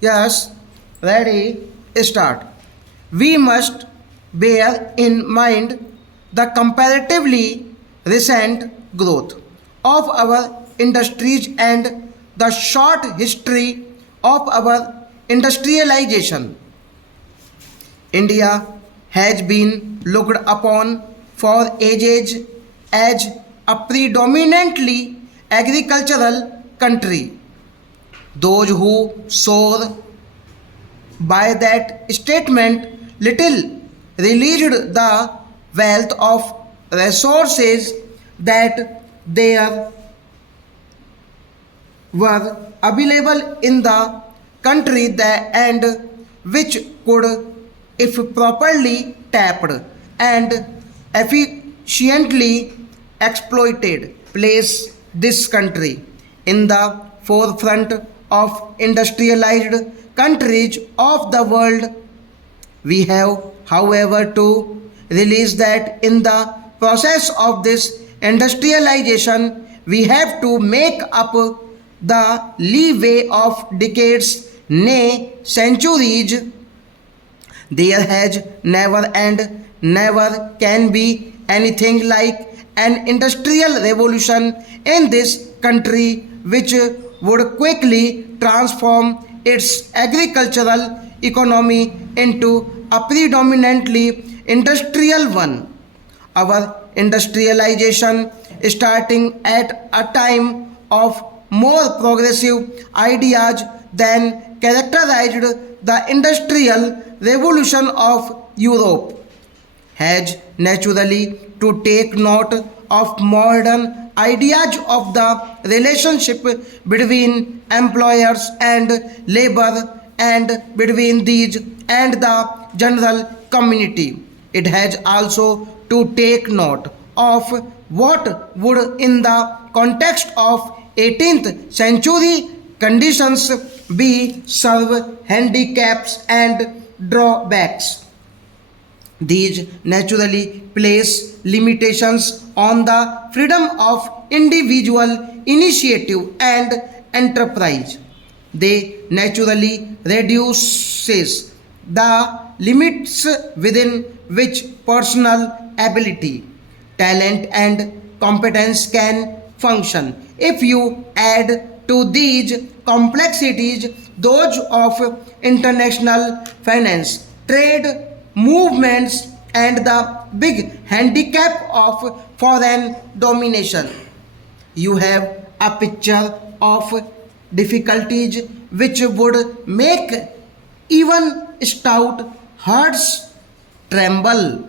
Yes, ready, start. We must bear in mind the comparatively recent growth of our industries and the short history of our industrialization. India has been looked upon for ages as a predominantly agricultural country. Those who soar by that statement little realized the wealth of resources that there were available in the country that and which could, if properly tapped and efficiently exploited, place this country in the forefront of industrialized countries of the world. We have, however, to realize that in the process of this industrialization, we have to make up the leeway of decades, nay, centuries. There has never and never can be anything like an industrial revolution in this country which would quickly transform its agricultural economy into a predominantly industrial one. Our industrialization starting at a time of more progressive ideas than characterized the industrial revolution of Europe has naturally to take note of modern ideas of the relationship between employers and labor and between these and the general community. It has also to take note of what would in the context of 18th century conditions be serve handicaps and drawbacks. These naturally place limitations on the freedom of individual initiative and enterprise. They naturally reduces the limits within which personal ability, talent and competence can function. If you add to these complexities those of international finance, trade movements and the big handicap of foreign domination, you have a picture of difficulties which would make even stout hearts tremble.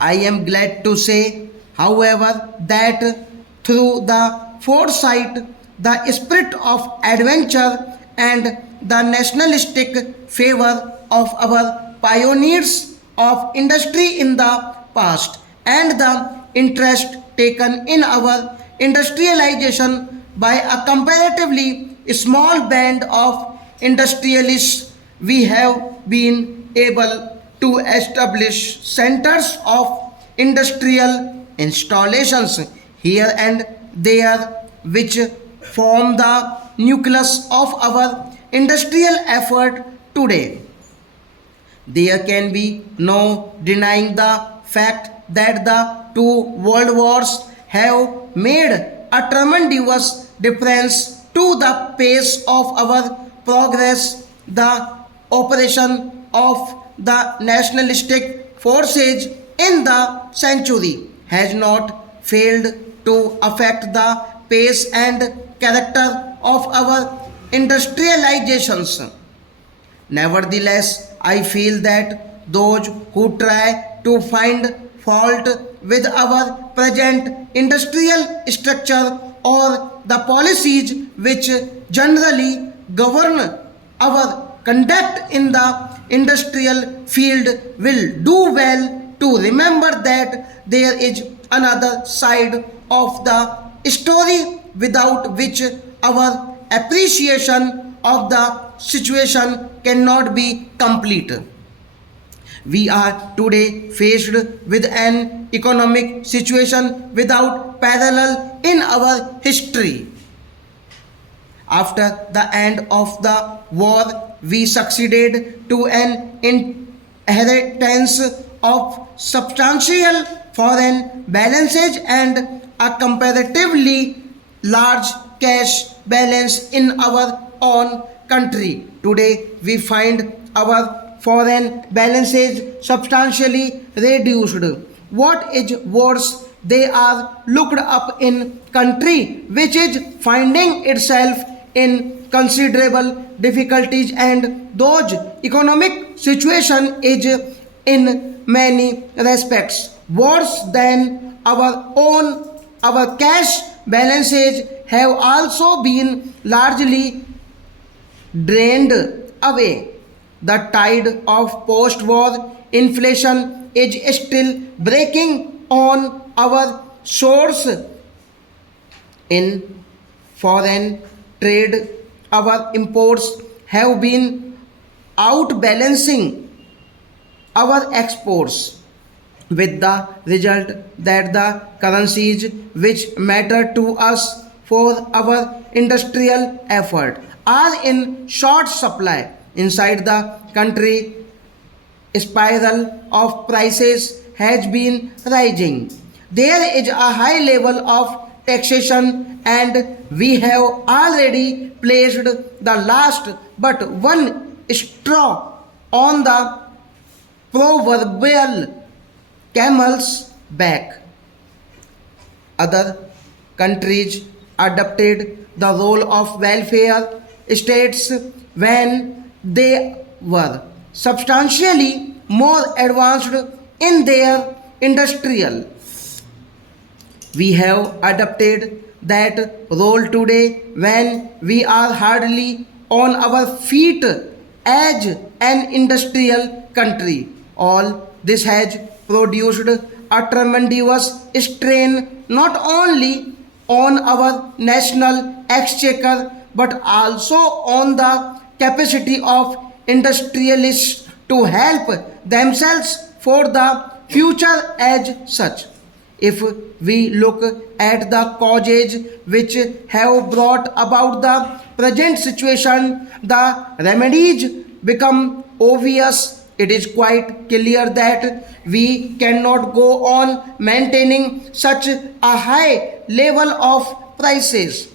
I am glad to say, however, that through the foresight, the spirit of adventure, and the nationalistic favor of our pioneers of industry in the past, and the interest taken in our industrialization by a comparatively small band of industrialists, we have been able to establish centers of industrial installations here and there which form the nucleus of our industrial effort today. There can be no denying the fact that the two world wars have made a tremendous difference to the pace of our progress. The operation of the nationalistic forces in the century has not failed to affect the pace and character of our industrializations. Nevertheless, I feel that those who try to find fault with our present industrial structure or the policies which generally govern our conduct in the industrial field will do well to remember that there is another side of the story without which our appreciation of the situation cannot be complete. We are today faced with an economic situation without parallel in our history. After the end of the war, we succeeded to an inheritance of substantial foreign balances and a comparatively large cash balance in our own country. Today, we find our foreign balances substantially reduced. What is worse, they are looked up in country which is finding itself in considerable difficulties, and those economic situation is in many respects worse than our own. Our cash balances have also been largely drained away. The tide of post war inflation is still breaking on our shores. In foreign trade, our imports have been outbalancing our exports, with the result that the currencies which matter to us for our industrial effort are in short supply. Inside the country, spiral of prices has been rising. There is a high level of taxation, and we have already placed the last but one straw on the proverbial camel's back. Other countries adopted the role of welfare states when they were substantially more advanced in their industrial. We have adopted that role today when we are hardly on our feet as an industrial country. All this has produced a tremendous strain not only on our national exchequer but also on the capacity of industrialists to help themselves for the future as such. If we look at the causes which have brought about the present situation, the remedies become obvious. It is quite clear that we cannot go on maintaining such a high level of prices.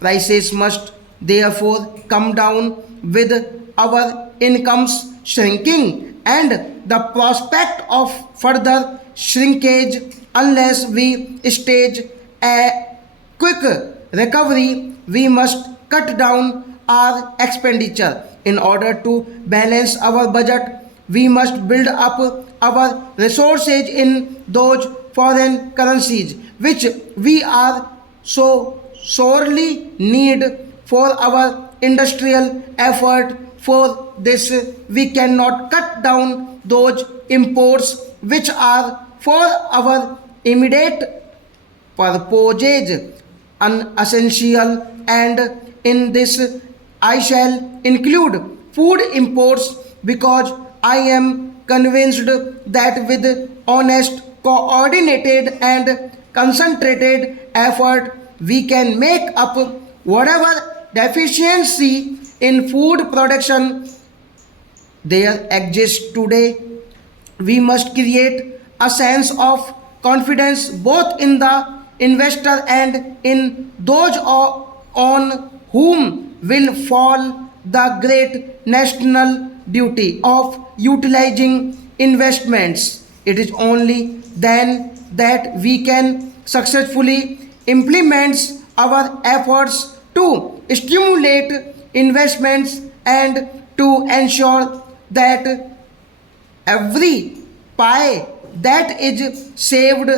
Prices must therefore come down with our incomes shrinking and the prospect of further shrinkage. Unless we stage a quick recovery, we must cut down our expenditure. In order to balance our budget, we must build up our resources in those foreign currencies which we are so sorely need for our industrial effort. For this, we cannot cut down those imports which are for our immediate purposes unessential, and in this I shall include food imports because I am convinced that with honest, coordinated, and concentrated effort, we can make up whatever deficiency in food production there exists today. We must create a sense of confidence both in the investor and in those on whom will fall the great national duty of utilizing investments. It is only then that we can successfully implement our efforts to stimulate investments and to ensure that every pie that is saved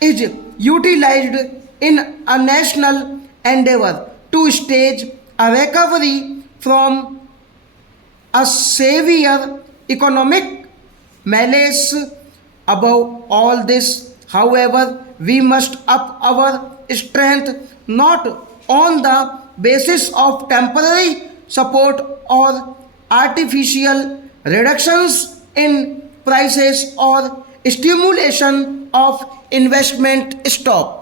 is utilized in a national endeavor to stage a recovery from a severe economic malaise. Above all this, however, we must up our strength not on the basis of temporary support or artificial reductions in prices or stimulation of investment stock.